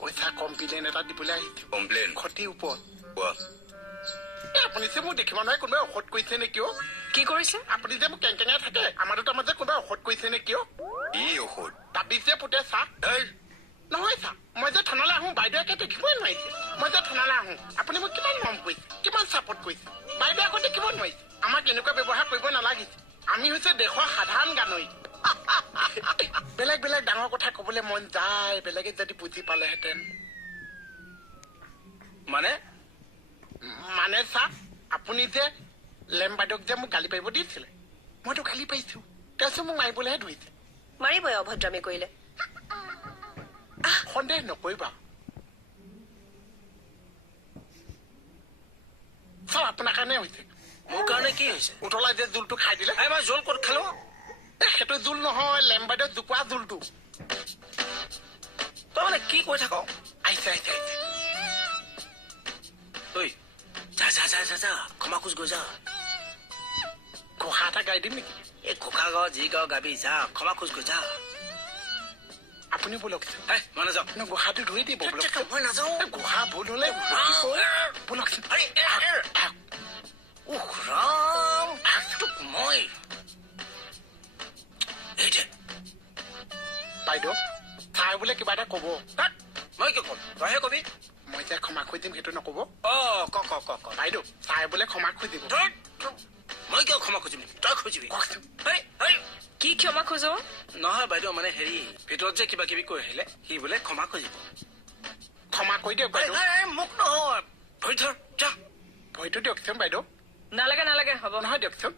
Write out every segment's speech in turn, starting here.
পইচা কমপ্লেইন এটা দিবলৈ আহিছে। কমপ্লেইন ক্ষতিৰ ওপৰত। কোৱা। আপুনি যে মোক দেখিব নহয় কোনোবাই ঔষধ কৰিছে নে কিয়? কি কৰিছে? আপুনি যে মোক কেংকেঙাই থাকে আমাৰ দুটাৰ মাজত কোনোবাই ঔষধ কৰিছে নে কিয়? কি ঔষধ? তাবিজ যে পুতে চা। নহয় চা, মই যে থানালৈ আহোঁ বাইদেউকে দেখিবই নোৱাৰিছে। মই যে থানালৈ আহোঁ আপুনি মোক কিমান মৰম কৰিছে, কিমান ছাপোৰ্ট কৰিছে, বাইদেউ আকৌ দেখিব নোৱাৰিছে। আমাক এনেকুৱা ব্যৱহাৰ কৰিব নালাগিছে। আমি হৈছে দেশৰ সাধাৰণ গানৰি। বেলেগ বেলেগ ডাঙৰ কথা কবলৈ মন যায়, বেলেগে যদি বুজি পালেহেঁতেন। মানে মানে চা, আপুনি যে লেম বাইদেউক যে মোক গালি পাৰিব দিছিলে, মইতো গালি পাৰিছো, তাৰপিছত মোক মাৰিবলৈহে ধৰিছে। মাৰিবই অভদ্ৰামী কৰিলে। সন্দেহ নকৰিবা। চব আপোনাৰ কাৰণে হৈছে। মোৰ কাৰণে কি হৈছে? উতলাই যে জোলটো খাই দিলে। মই জোল ক'ত খালো? সেইটো জোল নহয়, লেম বাইদেউ জোকোৱা জোলটো। তই মানে কি কৈ থাক? আহিছে আহিছে আহিছে। ঐ যা যা যা যা যা, ক্ষমা খোজ গৈ যা। ঘোষা এটা গাই দিম নেকি? এই ঘোষা গাঁও যি গাঁও গাবি যা, ক্ষমা খোজ গৈ যা। আপুনি বলকচোন। মই নাযাওঁ। ঘোষাটো ধৰি দিব। মই নাযাওঁ। ঘোষা ভুল হলে বলকচোন। ৰাম তোক মই বাইদেউ চাই বোলে কিবা এটা কব। মই কি কম? তইহে কবি। মই যে ক্ষমা খুজিম সেইটো নকব। ক ক ক ক। বাইদেউ চাই বোলে ক্ষমা খুজিব। মই কিয় ক্ষমা খুজিম? তই খুজিবি। কি ক্ষমা খোজো? নহয় বাইদেউ, মানে হেৰি ভিতৰত যে কিবা কিবি কৈ আহিলে সি বোলে ক্ষমা খুজিব। ক্ষমা কৰি দিয়ক বাইদেউ। মোক নহয়, ভৰি ধৰ যা। ভয়টো দিয়কচোন বাইদেউ। নালাগে নালাগে হ'ব। নহয় দিয়কচোন।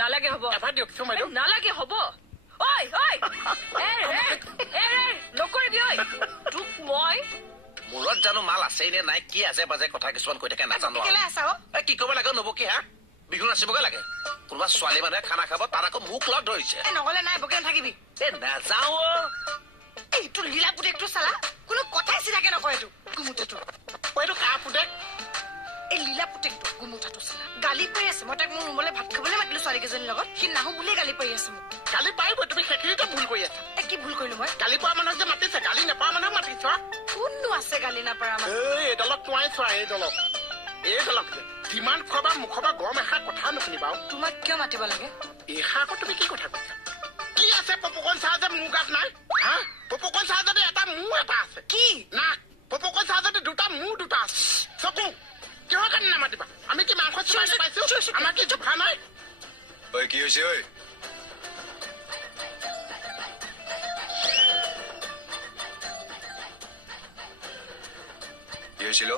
নালাগে হ'ব। এবাৰ দিয়কচোন বাইদেউ। নালাগে হ'ব। ঐ ঐ নকৰিবি ঐ। তোক মই মূৰত জানো মাল আছে নে নাই, কি আছে বাজে কথা কিছুমান কৈ থাকে নাজানো। কি কৰিব লাগে নবকি হা? বিহু নাচিবগে লাগে। কোনোবা ছোৱালী মানুহে খানা খাব, তাৰ আকৌ মুখ লগ ধৰিছে। নগলে নাই বকে নাথাকিবি। নাযাও। এইটো লীলা পুতেকটো চালা, কোনো কথাই চিধাকে নকয়। এইটো গুমুঠাটো। এইটো কাৰ পুতেক? এই লীলা পুতেকটো গুমুঠাটো চালা গালি পাৰি আছে। মই তাক মোৰ ৰুমলৈ ভাত খাবলৈ মাতিলো ছোৱালী কেইজনীৰ লগত, সি নাহো বুলিয়ে গালি পাৰি আছে মোক। গালি পাৰিব, তুমি সেইখিনিতে ভুল কৰি আছা। কি ভুল কৰিলো মই? গালি পোৱা মানুহক যে মাতিছে, গালি নোপোৱা মানুহক মাতিছ। কোননো আছে গালি নাপাৰা মানুহ? এইডালক তোৱাই চোৱা, এইডালক যে যিমান খোৱাবা মুখৰ পৰা গৰম এষাৰ কথা নুশুনিবা। তোমাক কিয় মাতিব লাগে? এষাৰ আকৌ তুমি কি কথা কৈছা? কি আছে পপকৰ্ণ চাহ যে মোৰ গাত নাই? হা, পপকৰ্ণ চাহ যদি এটা মোৰ এটা আছে। কি নাক পপকৰ্ণ চাহ যদি দুটা মোৰ দুটা আছে। চকু কিহৰ কাৰণে নামাতিবা? আমি কি মাংস চিনি পাইছো? আমাৰ কি জোখা নাই? ঐ কি হৈছে? ঐ কি হৈছিল?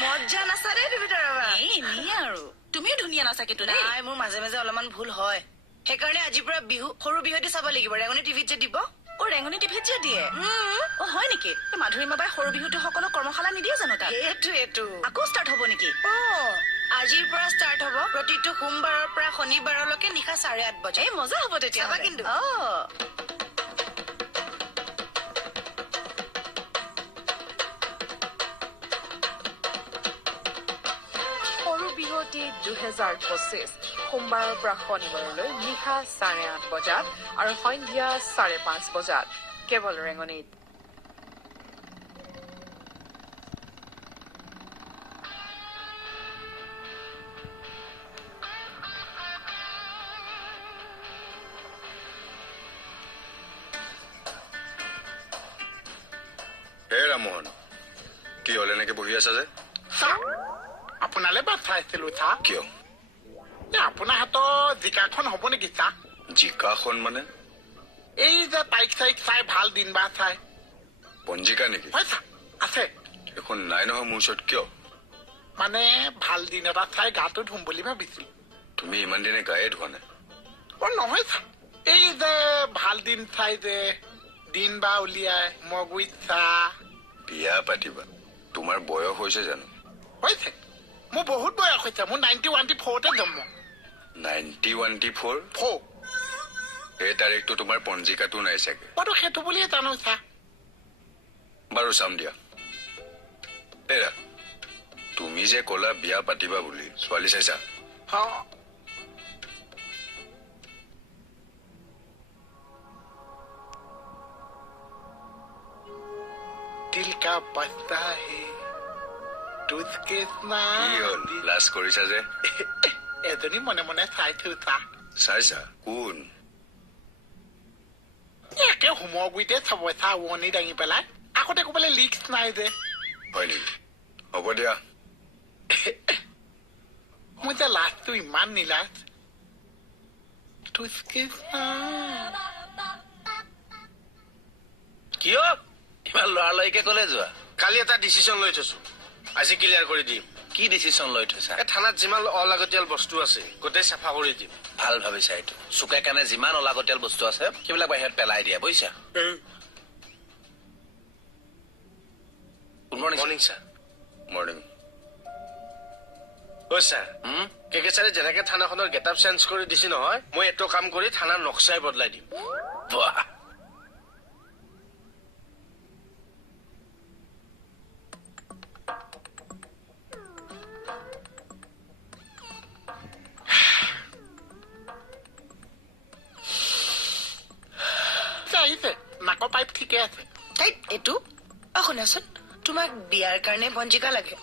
মজ্জা নাচা দেই তুমি আৰু তুমিও ধুনীয়া নাচা। কিন্তু নাই, মোৰ মাজে মাজে অলপমান ভুল হয়। সেইকাৰণে আজিৰ পৰা বিহু সৰু বিহুতে চাব লাগিব। ৰেঙনি টিভিত যে দিব। ৰেঙনি টিভিত যে দিয়ে? হয় নেকি? মাধুৰীমা বাই সৰু বিহুতো সকলো কৰ্মশালা নিদিয়ে জানো তাত? এইটো আকৌ ষ্টাৰ্ট হব নেকি? আজিৰ পৰা ষ্টাৰ্ট হব। প্ৰতিটো সোমবাৰৰ পৰা শনিবাৰলৈকে নিশা 8:30 বজাত। মজা হব তেতিয়া কিন্তু। বিহুৱতী 2025 সোমবাৰৰ পৰা শনিবাৰলৈ নিশা 8:30 বজাত আৰু সন্ধিয়া 5:30 বজাত কেৱল ৰেঙনিত। হে ৰামমোহন, কি হল এনেকে বহি আছা যে? আপোনালে বাট চাইছিলো চা। কিয়? আপোনাৰ হাতৰ জিকাখন হব নেকি চা? জিকাখন মানে? এই যে তাৰিখ চাই ভাল দিন বাৰ চাই। পঞ্জিকা নেকি? হয় চা, আছে। এখন নাই নহয় মোৰ ওচৰত। কিয়? মানে ভাল দিন এটা চাই গাটো ধুম বুলি ভাবিছিলো। তুমি ইমান দিনে গায়ে ধোৱা নাই? নহয় চা, এই যে দিন চাই যে দিন বা উলিয়াই মগুইত চাহ বিয়া পাতিবা তোমাৰ বয়স হৈছে জানো হৈছে মোৰ বহুত বয়স হৈছে মোৰ 91-94তে জন্ম 91-94 ফৌ এই তাৰিখটো তোমাৰ পঞ্জিকাটো নাই চাগে মইতো সেইটো বুলিয়ে জানো চাহ বাৰু চাম দিয়া এৰা তুমি যে ক'লা বিয়া পাতিবা বুলি ছোৱালী চাইছা दिल का बसता है तुझके কি হ'ল লাজ কৰিছা যে এজনী মনে মনে চাই থৈছা চাইছা কোন একে হোমৰ গুৰিতে চাব চা উৱনি দাঙি পেলাই আগতে ক'বলৈ লিক্স নাই যে হয় নেকি হ'ব দিয়া মোৰ যে লাজটো ইমান নিলাজ তুঝকে কিয় ইমান লৰালৰিকে কলে যোৱা কালি এটা ডিচিছন লৈ থৈছো আজি ক্লিয়াৰ কৰি দিম কি ডিচিছন লৈ থৈছা এই থানাত যিমান অলাগতিয়াল বস্তু আছে গোটেই চাফা কৰি দিম ভাল ভাবিছা এইটো চুকে কাণে যিমান অলাগতিয়াল বস্তু আছে সেইবিলাক বাহিৰত পেলাই দিয়া বুজিছা good morning morning sir morning ঐ ছাৰ কেকে ছাৰে যেনেকে থানাখনৰ গেট আপ চেঞ্জ কৰি দিছে নহয় মই এইটো কাম কৰি থানাৰ নক্সাই বদলাই দিম বাহ আহিছে নাকৰ পাইপ ঠিকে আছে তাই এইটো শুনাচোন তোমাক বিয়াৰ কাৰণে পঞ্জিকা লাগে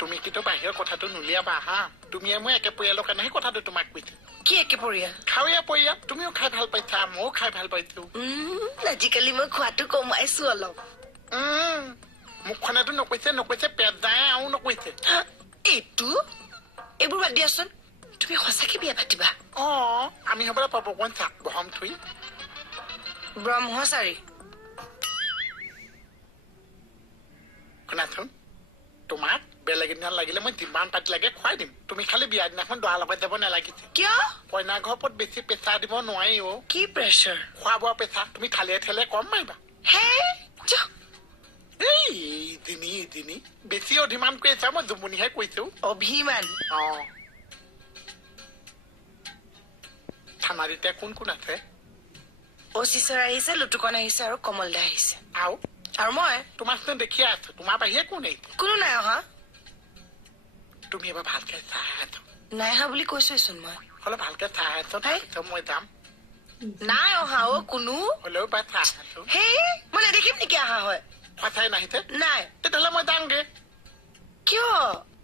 তুমি কিন্তু বাহিৰৰ কথাটো নুলিয়াবা হা তুমি মই একে পৰিয়ালৰ কাৰণেহে কথাটো তোমাক কৈছো কি একে পৰিয়াল খাৱৰীয়া পৰিয়াল তুমিও খাই ভাল পাইছা ময়ো খাই ভাল পাইছো আজিকালি মই খোৱাটো কমাইছো অলপ মুখখনেতো নকৈছে পেট যায় আৰু নকৈছে এইটো এইবোৰ বাদ দিয়াচোন তুমি সঁচাকে বিয়া পাতিবা আমি হবলৈ পাব কোন চা বহম থুই ব্ৰহ্মচাৰী শুনাচোন তোমাক বেলেগ দিনা লাগিলে মই যিমান পাতি লাগে খুৱাই দিম তুমি খালি বিয়া দিনাখন দৰা লগত যাব নালাগিছে কিয় কইনা ঘৰৰ ওপৰত বেছি প্ৰেছাৰ দিব নোৱাৰি কি প্ৰেছাৰ খোৱা বোৱা প্ৰেছাৰ তুমি ঠালে ঠেলে কম মাৰিবা এই বেছি অভিমান কৰি আছা মই জুমুনিহে কৈছো অভিমান থানাত এতিয়া কোন কোন আছে অচি ছাৰ আহিছে লুটুকন আহিছে আৰু কমল দা আহিছে আৰু মই তোমাক দেখিয়ে আছো তোমাৰ বাহিৰে কোন আহিছে কোনো নাই অহা তুমি এবাৰ ভালকে চাই আছো নাই অহা বুলি কৈছোচোন মই অলপ ভালকে চাই আছো তাৰপিছত মই যাম নাই অহা কোনো হ'লেও বা চাই আছো মই নেদেখিম নেকি অহা হয় সঁচাই নাহিছে নাই তেতিয়াহ'লে মই যামগে কিয়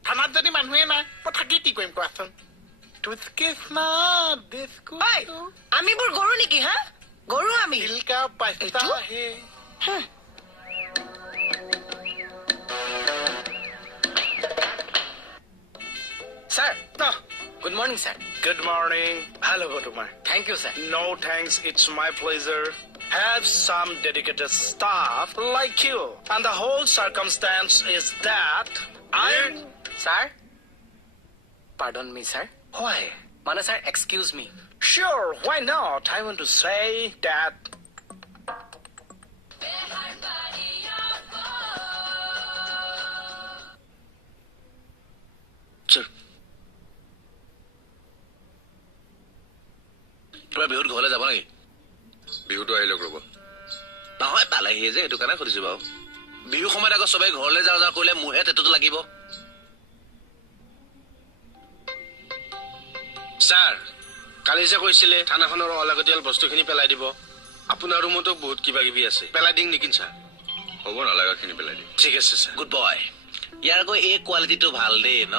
থানাত যদি মানুহে নাই মই থাকি কি কৰিম কোৱাচোন আমি বোৰ গৰু নেকি হা গৰু আমি sir good morning sir good morning ভাল হ'ব তোমাৰ thank you sir no thanks it's my pleasure have some dedicated staff like you and the whole circumstance is that sir pardon me sir why mane sir excuse me sure why not I want to say that তোমাৰ বিহুত ঘৰলৈ যাব নেকি বিহুটো আহি লওক ৰ'ব নহয় পালেহিয়ে যে সেইটো কাৰণে সুধিছো বাৰু বিহু সময়ত আকৌ চবেই ঘৰলৈ যাওঁ কৰিলে মোৰহে তেটোতো লাগিব ছাৰ কালি যে কৈছিলে থানাখনৰ অলাগতিয়াল বস্তুখিনি পেলাই দিব আপোনাৰ ৰুমতো বহুত কিবা কিবি আছে পেলাই দিম নেকি ছাৰ হ'ব নালাগাখিনি পেলাই দিম ঠিক আছে ছাৰ গুড বয় ইয়াৰ আকৌ এই কোৱালিটিটো ভাল দেই ন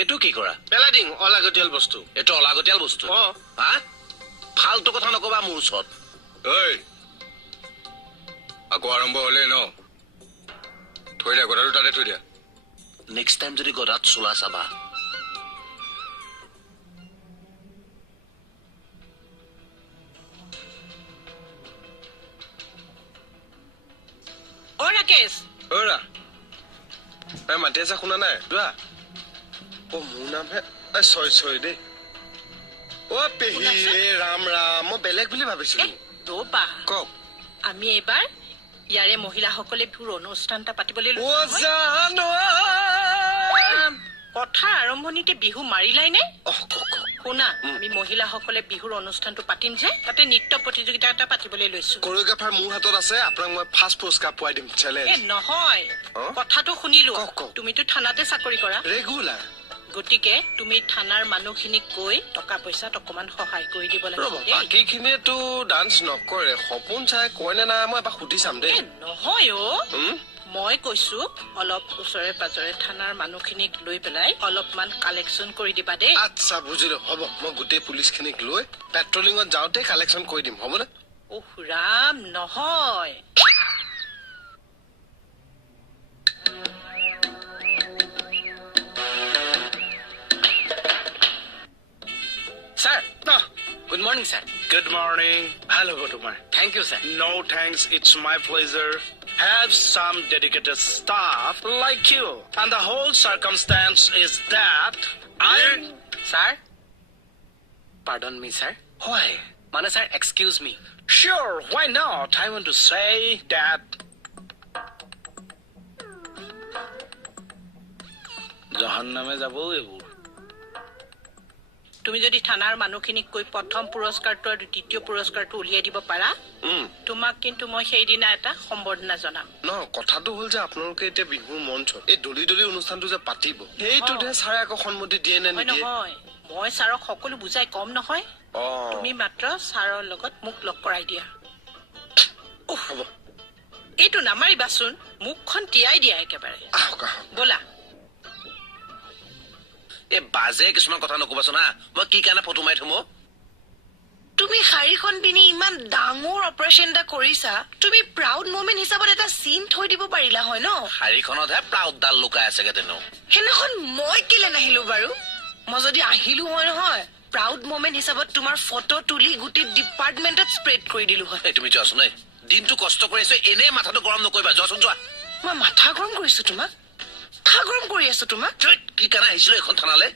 এইটো কি কৰা পেলাই দিম অলাগতিয়াল বস্তু এইটো অলাগতিয়াল বস্তু হা ফাল্টু কথা নকবা মোৰ ওচৰত আকৌ আৰম্ভ হলেই ন থৈ দিয়া গদাটো তাতে থৈ দিয়া নেক্সট টাইম যদি গদাত চোলা চাবা কেছ অৰা এই মাতি আছে শুনা নাই যোৱা অ মোৰ নামহে চৰি দেই অ পেহী ৰাম ৰাম মই বেলেগ বুলি ভাবিছিলো ৰবা কওক আমি এইবাৰ ইয়াৰে মহিলাসকলে বিহুৰ অনুষ্ঠান এটা পাতিবলৈ অ লৈছো জানো কথা আৰম্ভণিতে বিহু মাৰিলাই নে অহ কওক শুনা আমি মহিলাসকলে বিহুৰ অনুষ্ঠানটো পাতিম যে তাতে নৃত্য প্ৰতিযোগিতা এটা পাতিবলৈ লৈছো কোৰিঅগ্ৰাফাৰ মোৰ হাতত আছে আপোনাক মই ফাৰ্ষ্ট পুৰস্কাৰ পোৱাই দিম চেলেঞ্জ নহয় অ? কথাটো শুনিলো কওক। তুমিতো থানাতে চাকৰি কৰা ৰেগুলাৰ গতিকে তুমি থানাৰ মানুহখিনিক কৈ টকা পইচাত অকমান সহায় কৰি দিব ৰ'ব লাগিব দেই। বাকীখিনিয়েতো ডান্স নকৰে সপোন চাই কয় নে নাই মই এবাৰ সুধি চাম দেই নহয় অ হুম? মই কৈছো অলপ ওচৰে পাজৰে থানাৰ মানুহখিনিক লৈ পেলাই অলপমান কালেকচন কৰি দিবা দেই আচ্ছা বুজিলো হ'ব মই গোটেই পুলিচখিনিক লৈ পেট্ৰলিঙত যাওঁতে কালেকশ্যন কৰি দিম হ'বনে উহ ৰাম নহয় Sir, No. good morning, sir. Good morning. ভাল হ'ব তোমাৰ Thank you, sir. No thanks, it's my pleasure. Have some dedicated staff like you. And the whole circumstance is that Sir? Pardon me, sir. Why? Mane, sir, excuse me. Sure, why not? I want to say that জাহান্নামে যাব এইবোৰ তুমি যদি থানাৰ মানুহখিনিক কৈ প্ৰথম পুৰস্কাৰটো আৰু দ্বিতীয় পুৰস্কাৰটো উলিয়াই দিব পাৰা তোমাক কিন্তু মই সেইদিনা এটা সম্বৰ্ধনা জনাম নহয় কথাটো হ'ল যে আপোনালোকে এতিয়া বিহুৰ মঞ্চত এই দলি দলি অনুষ্ঠানটো যে পাতিব সেইটোতহে ছাৰে আকৌ সন্মতি দিয়ে নে হয় নিদিয়ে নহয় মই ছাৰক সকলো বুজাই কম নহয় অ তুমি মাত্ৰ ছাৰৰ লগত মোক লগ কৰাই দিয়া উফ, হ'ব এইটো নামাৰিবাচোন মুখখন তিয়াই দিয়া একেবাৰে আহক আহক ব'লা এই বাজে কিছুমান কথা নকবাচোন হা মই কি কাৰণে ফটো মাৰি থমো তুমি শাৰীখন পিন্ধি ইমান ডাঙৰ অপাৰেশ্যন এটা কৰিছা তুমি প্ৰাউড মমেন্ট হিচাপত এটা চিন থৈ দিব পাৰিলা হয় ন শাৰীখনতহে প্ৰাউডডাল লুকাই আছেগে তেনো সেইদিনাখন মই কেলে নাহিলো বাৰু মই যদি আহিলো হয় নহয় প্ৰাউড মমেন্ট হিচাপত তোমাৰ ফটো তুলি গোটেই ডিপাৰ্টমেণ্টত স্প্ৰেড কৰি দিলো হয় এই তুমি যোৱাচোন এই দিনটো কষ্ট কৰি আছো এনেই মাথাটো গৰম নকৰিবা যোৱাচোন যোৱা মই মাথা গৰম কৰিছো তোমাক মাথা গৰম কৰি আছো তোমাক ধুইত, কি কাৰণে আহিছিলো এইখন থানালে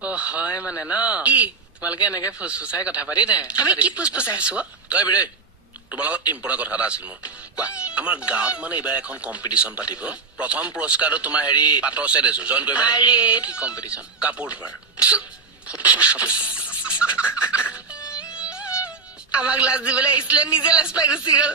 অ হয় মানে ন কি তোমালোকে এনেকে ফুচফুচাই কথা পাতি থাকে আমি কি পুচপুচাই আছো অ? তই বিৰে তোমাৰ লগত ইম্পৰ্টেণ্ট কথা এটা আছিল মোৰ কোৱা আমাৰ গাঁৱত মানে এইবাৰ এখন কম্পিটিশ্যন পাতিব প্ৰথম পুৰস্কাৰটো তোমাৰ হেৰি পাটৰ ছেট এযোৰ জইন কৰিবা নে? আৰে কি কম্পিটিশ্যন কাপোৰ ধোৱাৰ আমাক লাজ দিবলৈ আহিছিলে নিজে লাজ পাই গুচি গল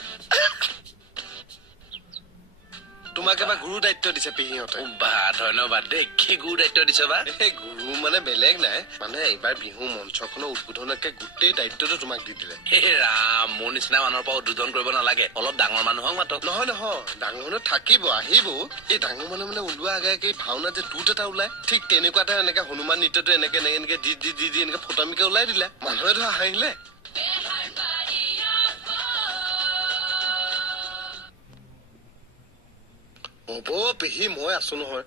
তোমাক এবাৰ গুৰু দায়িত্ব দিছে পেহীহঁতে বা ধন্যবাদ দেই কি গুৰু দায়িত্ব দিছে বা এই গুৰু মানে বেলেগ নাই মানে এইবাৰ বিহু মঞ্চখনৰ উদ্বোধনকে গোটেই দায়িত্বটো তোমাক দি দিলে হে ৰাম মোৰ নিচিনা মানুহৰ পৰা উদ্বোধন কৰিব নালাগে অলপ ডাঙৰ মানুহক মাতক নহয় নহয় ডাঙৰ মানুহ থাকিব আহিব এই ডাঙৰ মানুহ মানে ওলোৱা আগে আগে এই ভাওনা যে টুট এটা ওলাই ঠিক তেনেকুৱা এটা এনেকে হনুমান নৃত্যটো এনেকে এনেকে এনেকে দি এনেকে ফটামিকে ওলাই দিলে মানুহে ধৰা হাঁহিলে হ'ব পেহী মই আছো নহয়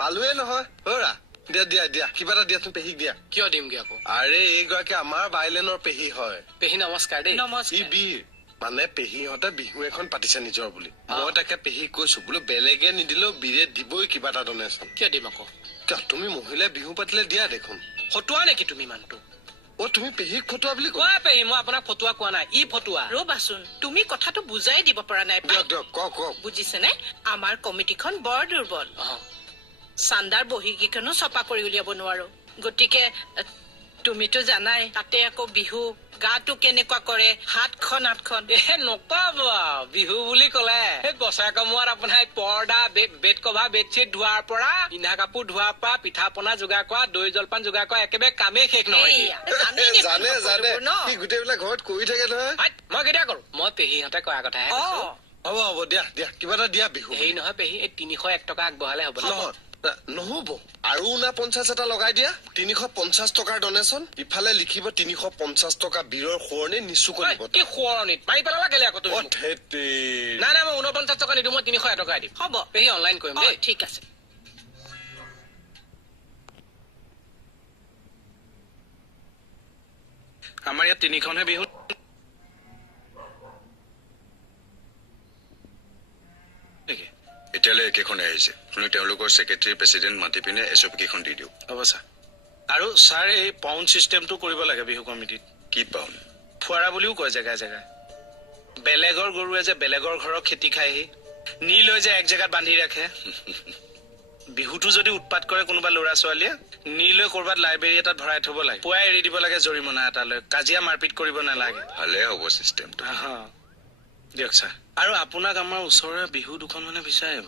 পালোৱে নহয় হৰা দিয়া দিয়া দিয়া কিবা এটা দিয়াচোন পেহীক দিয়া কিয় দিমগে আকৌ আৰে এইগৰাকী আমাৰ বাইলেনৰ পেহী হয় পেহী নমস্কাৰ দেই ই নমস্কাৰ বীৰ মানে পেহীহঁতে বিহু এখন পাতিছে নিজৰ বুলি মই তাকে পেহীক কৈছো বোলো বেলেগে নিদিলেও বীৰে দিবই কিবা এটা ডনেশ্যন কিয় দিম আকৌ কিয় তুমি মহিলাই বিহু পাতিলে দিয়া দেখোন ফটোৱা নেকি তুমি মানুহটো অ তুমি পেহীক ফটোৱা বুলি কোৱা পেহী মই আপোনাক ফটোৱা কোৱা নাই ই ফটোৱা ৰবাচোন তুমি কথাটো বুজাই দিব পৰা নাই দিয়ক দিয়ক কওক কওক বুজিছেনে আমাৰ কমিটিখন বৰ দুৰ্বল অহ, চান্দাৰ বহী কেইখনো চপা কৰি উলিয়াব নোৱাৰো গতিকে তুমিতো জানাই তাতে আকৌ বিহু গাটো কেনেকুৱা কৰে 7খন 8খন নকব বিহু বুলি কলে এই বছৰেকৰ মূৰত আপোনাৰ পৰ্দা বেড কভাৰ বেডশ্বীট ধোৱাৰ পৰা পিন্ধা কাপোৰ ধোৱাৰ পৰা পিঠা পনা যোগাৰ কৰা দৈ জলপান যোগাৰ কৰা একেবাৰে কামেই শেষ নহয় এইয়া, জানেই নে জানে বিহু জানে সকলোবোৰ ন? সি গোটেইবিলাক ঘৰত কৰি থাকে নহয় হাইত, মই কেতিয়া কৰো মই পেহীহঁতে কৰা কথাহে কৈছো। অ হ'ব হ'ব দিয়া দিয়া কিবা এটা দিয়া বিহু হেৰি নহয় পেহী এই 301 টকা আগবঢ়ালে হ'ব ন? নহয় নহব আৰু 49 এটা লগাই দিয়া 350 টকাৰ ডনেশ্যন ইফালে লিখিব 350 টকা বীৰৰ সোঁৱৰণি নিচুকৈ ঐ, দিব কি সোঁৱৰণিত মাৰি পেলালা কেলে আকৌ তুমি অ মোক? ধেতে নাই নাই মই 49 টকা নিদিওঁ মই 301 টকাই দিম হ'ব পেহী অনলাইন কৰিম অ, দেই ঠিক আছে আমাৰ ইয়াত 3খনহে বিহু এতিয়ালৈ একেখনে আহিছে আপুনি তেওঁলোকৰ ছেক্ৰেটাৰী প্ৰেচিডেণ্ট মাতি পিনে SOP কেইখন দি দিয়ক হ'ব ছাৰ আৰু ছাৰ এই পাউণ্ড চিষ্টেমটো কৰিব লাগে বিহু কমিটিত কি পাউন ফুৱাৰা বুলিও কয় জেগাই জেগাই বেলেগৰ গৰুৱে যে বেলেগৰ ঘৰৰ খেতি খাইহি নি লৈ যে এক জেগাত বান্ধি ৰাখে বিহুটো যদি উৎপাত কৰে কোনোবা ল'ৰা ছোৱালীয়ে নি লৈ কৰবাত লাইব্ৰেৰী এটাত ভৰাই থব লাগে পুৱাই এৰি দিব লাগে জৰিমনা এটা লৈ কাজিয়া মাৰপিট কৰিব নালাগে ভালে হ'ব চিষ্টেমটো দিয়ক ছাৰ আৰু আপোনাক আমাৰ ওচৰৰে বিহু দুখন মানে বিচাৰিব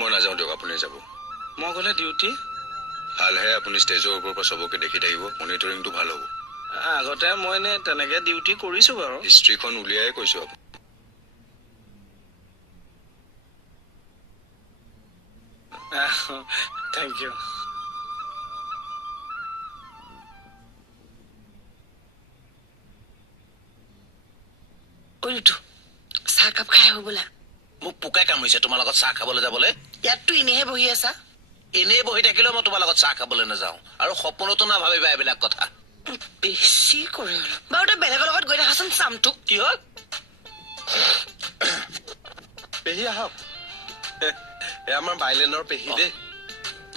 মই নাযাওঁ দিয়ক আপুনি যাব মই গ'লে ডিউটি ভালহে আপুনি ষ্টেজৰ ওপৰৰ পৰা চবকে দেখি থাকিব মনিটৰিংটো ভাল হ'ব আগতে মই এনে তেনেকে ডিউটি কৰিছো বাৰু হিষ্ট্ৰীখন উলিয়াই কৈছো আপুনি থেংক ইউ চাহ কাপ খাই আহো বোলা মোক পোকাই কামুৰিছে তোমাৰ লগত চাহ খাবলৈ যাবলৈ ইয়াততো এনেহে বহি আছা এনেই বহি থাকিলেও মই তোমাৰ লগত চাহ খাবলৈ নাযাওঁ আৰু সপোনতো নাভাবিবা এইবিলাক কথা বেছি কৰে বাৰু তই বেলেগৰ লগত গৈ দেখাচোন চামটোক কি হ'ল পেহী আহক এয়া আমাৰ বাইলেনৰ পেহী দেই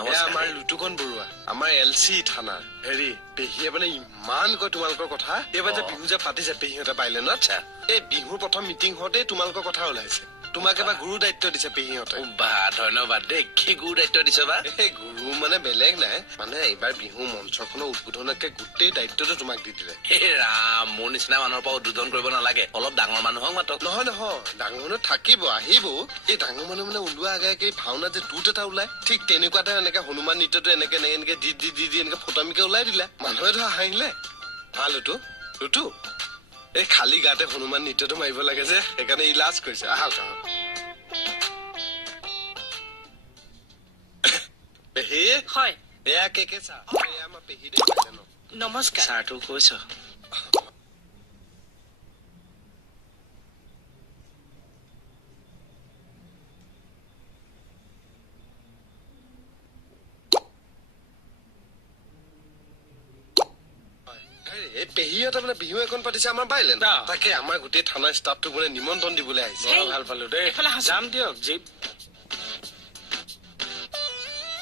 এয়া আমাৰ লুটুকন বৰুৱা আমাৰ LC থানাৰ হেৰি পেহীয়ে মানে ইমান কয় তোমালোকৰ কথা এইবাৰ যে বিহু যে পাতিছে পেহীহঁতে বাইলেনত এই বিহুৰ প্ৰথম মিটিং হওঁতে তোমালোকৰ কথা ওলাইছে তোমাক এবাৰ গুৰু দায়িত্ব দিছে পেহীহঁতে বা ধন্যবাদ দেই কি গুৰু দায়িত্ব দিছে বা এই গুৰু মানে বেলেগ নাই মানে এইবাৰ বিহু মঞ্চখনৰ উদ্বোধনকে গোটেই দায়িত্বটো তোমাক দি দিলে হে ৰাম মোৰ নিচিনা মানুহৰ পৰা উদ্বোধন কৰিব নালাগে অলপ ডাঙৰ মানুহক মাতক নহয় ডাঙৰ মানুহ থাকিব আহিব এই ডাঙৰ মানুহ মানে ওলোৱা আগে আগে ভাওনা যে দুট এটা ওলাই ঠিক তেনেকুৱাতে এনেকে হনুমান নৃত্যটো এনেকে এনেকে দি এনেকে ফটামিকে ওলাই দিলে মানুহে ধৰা হাঁহিলে ভাল লুটু এই খালী গাতে হনুমান নৃত্যটো মাৰিব লাগে যে সেইকাৰণে ই লাজ কৰিছে আহক পেহী হয় এয়া কে চা এয়া আমাৰ পেহী দেই নমস্কাৰ ছাৰটো কৈছ এই পেহীহঁতে মানে বিহু এখন পাতিছে আমাৰ বাইলেন তাকে আমাৰ গোটেই থানাৰ ষ্টাফটোক মানে নিমন্ত্ৰণ দিবলৈ আহিছে ভাল পালো দেই যাম দিয়ক যি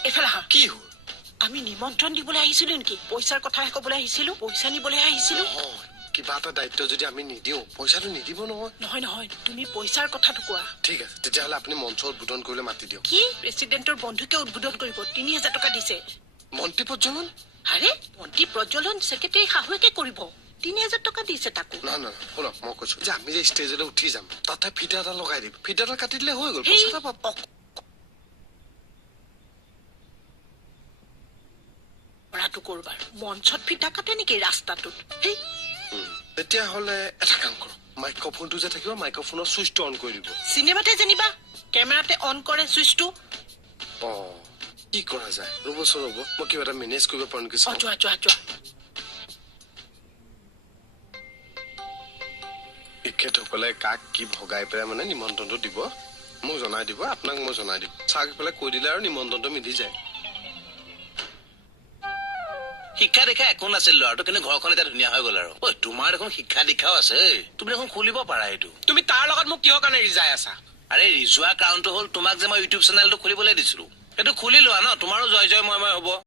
এইফালে আহা কি হ'ল আমি নিমন্ত্ৰণ দিবলৈ আহিছিলো নেকি পইচাৰ কথাহে কবলৈ আহিছিলো পইচা নিবলৈহে আহিছিলো কিবা এটা দায়িত্ব যদি আমি নিদিও পইচাটো নিদিব নহয় নহয় তুমি পইচাৰ কথাটো কোৱা ঠিক আছে তেতিয়াহ'লে আপুনি মঞ্চ উদ্বোধন কৰিলে মাতি দিয়ক কি প্ৰেচিডেণ্টৰ বন্ধুকে উদ্বোধন কৰিব ৩,০০০ টকা দিছে মন্ত্ৰী প্ৰজ্বলন আৰে মন্ত্ৰী প্ৰজ্বলন ছেক্ৰেটাৰী শাহুৱেকে কৰিব ৩,০০০ টকা দিছে তাকো নহয় শুনক মই কৈছো যে আমি যে ষ্টেজলৈ উঠি যাম তাতে ফিটা এটা লগাই দিম ফিটা এটা কাটি দিলে হৈ গ'ল সেই পইচা এটা পাব কৰাটো কৰবাৰ মঞ্চত ফিটা কাটে নেকি ৰাস্তাটোত সেই তেতিয়াহ'লে এটা কাম কৰক মাইক্ৰফোনটো যে থাকিব মাইক্ৰফোনৰ চুইচটো অন কৰি দিব চিনেমাতে যেনিবা কেমেৰাতে অন কৰে চুইচটো কি কৰা যায় ৰ'বচোন ৰ'ব মই কিবা এটা মেনেজ কৰিব পাৰো নেকি যোৱা এখেতসকলে কাক কি ভগাই পেলাই মানে নিমন্ত্ৰণটো দিব মোক জনাই দিব আপোনাক মই জনাই দিম চাই পেলাই কৈ দিলে আৰু নিমন্ত্ৰণটো মিলি যায় শিক্ষা দীক্ষা একো নাছিল ল'ৰাটো কিন্তু ঘৰখন এতিয়া ধুনীয়া হৈ গ'ল আৰু ঐ তোমাৰ দেখোন শিক্ষা দীক্ষাও আছে তুমি দেখোন খুলিব পাৰা এইটো তুমি তাৰ লগত মোক কিহৰ কাৰণে ৰিজাই আছা আৰে ৰিজোৱা কাৰণটো হ'ল তোমাক যে মই ইউটিউব চেনেলটো খুলিবলৈ দিছিলো সেইটো খুলি লোৱা ন তোমাৰো জয় জয় মই হ'ব